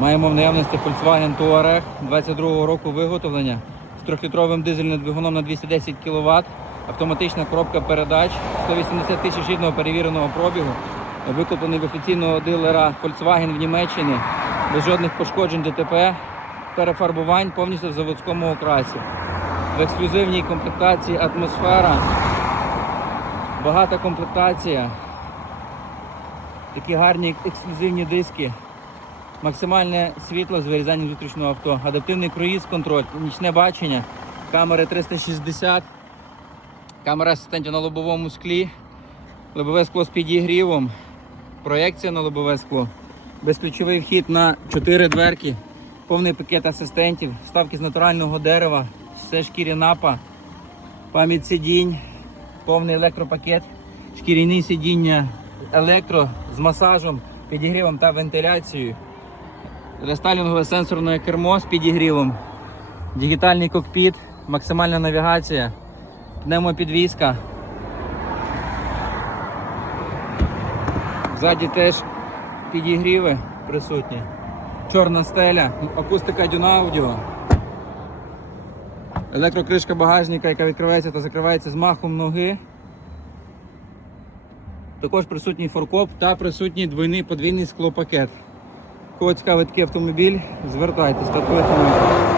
Маємо в наявності Volkswagen Touareg 22 року виготовлення з 3-літровим дизельним двигуном на 210 кВт, автоматична коробка передач, 180 тисяч рідного перевіреного пробігу, викуплений в офіційного дилера Volkswagen в Німеччині, без жодних пошкоджень ДТП, перефарбувань повністю в заводському окрасі. В ексклюзивній комплектації атмосфера, багата комплектація, такі гарні ексклюзивні диски. Максимальне світло з вирізанням зустрічного авто, адаптивний круїз контроль, нічне бачення, камери 360, камера асистентів на лобовому склі, лобове скло з підігрівом, проекція на лобове скло, безключовий вхід на 4 дверки, повний пакет асистентів, вставки з натурального дерева, все шкірі напа, пам'ять сидінь, повний електропакет, шкіряні сидіння. Електро з масажем, підігрівом та вентиляцією. Рестайлінгове сенсорне кермо з підігрівом, дигітальний кокпіт, максимальна навігація, пневмопідвізка. Ззаді теж підігріви присутні. Чорна стеля, акустика Дюнаудіо. Електрокришка багажника, яка відкривається та закривається з махом ноги. Також присутній форкоп та присутній двойний подвійний склопакет. Кого цікавить автомобіль, звертайтесь та телефонуйте.